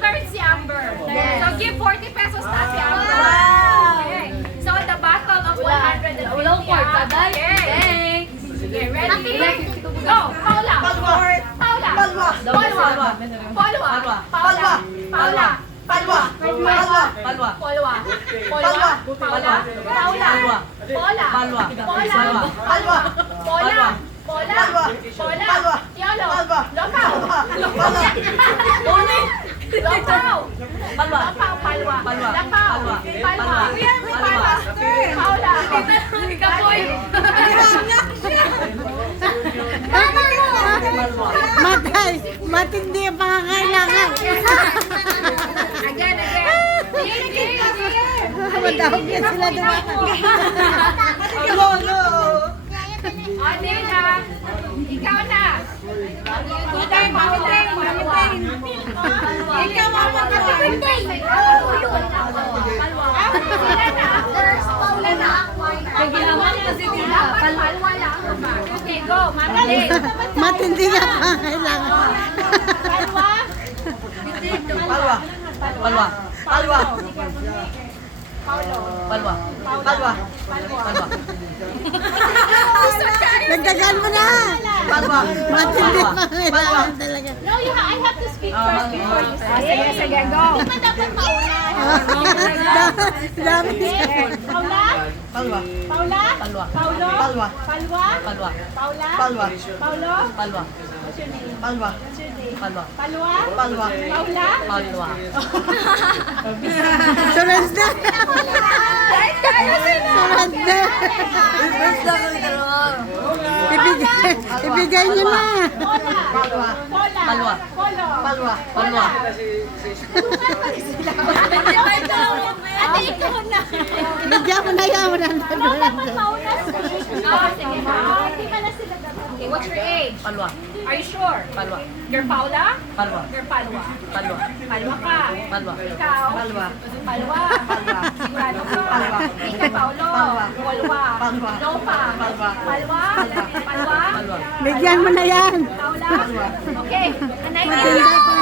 Third si Amber. So give 40 pesos na si Amber. Okay. So the battle of 150. Okay. Okay, ready? Go! Paula! Paula! Paula! Paula! Paula! Paula! Paula! Palwa! Palwa! Palwa! Palwa! Palwa! Paula! Paula! Paula! Palwa! Paula! Palwa! Paula! Paula! Paula! Yolo! Lopaw! Lopaw! Lopaw! Palwa! Lopaw! Palwa! Lopaw! Palwa! Palwa! Paula! Kapoy! Matay! Matindi ang pangangailangan! Again! Madawag yan sila dumakas. Adela, ikaw na. Pamiting. Ikaw ang pamiting. Sila na. Paula na. Paginaman kasi sila. Palwa lang. Okay, go. Matindi. Matindi ang pangangailangan. Palwa. Palwa. Palwa. Palwa. Palwa. Palwa. Nagdagan mo na! Palwa. Matindi ang pangangailangan talaga. No, I have to speak first before you say. Sige, go. Hindi man dapat mauna. Dami Paula? Palwa. Paula? Palwa. Paulo? Palwa. Palwa? Palwa. Paula? Palwa. Paulo? Palwa. What's your name? Palwa. What's your name? Palwa. Palwa? Palwa. Paula? Palwa. surrender! Surrender! Ibigay niyo na! Palwa. Paula? Palwa. Polo? Palwa. Palwa. Ate, ikaw na. Bigyan mo na yan! No, dapat mauna speak. Oh, sige. Hindi ka na sila dapat. Okay, what's your age? Palwa. Are you sure? Palwa. You're Paula? Palwa. You're Palwa. Palwa. Palwa ka. Palwa. Ikaw? Palwa. Palwa. Palwa. Sigurado ka. Palwa. Ikaw, Paulo. Palwa. Palwa. Palwa. Lopa. Palwa. Palwa. Palwa. Palwa. Bigyan mo na yan! Paula. Okay. Anay Matindi ang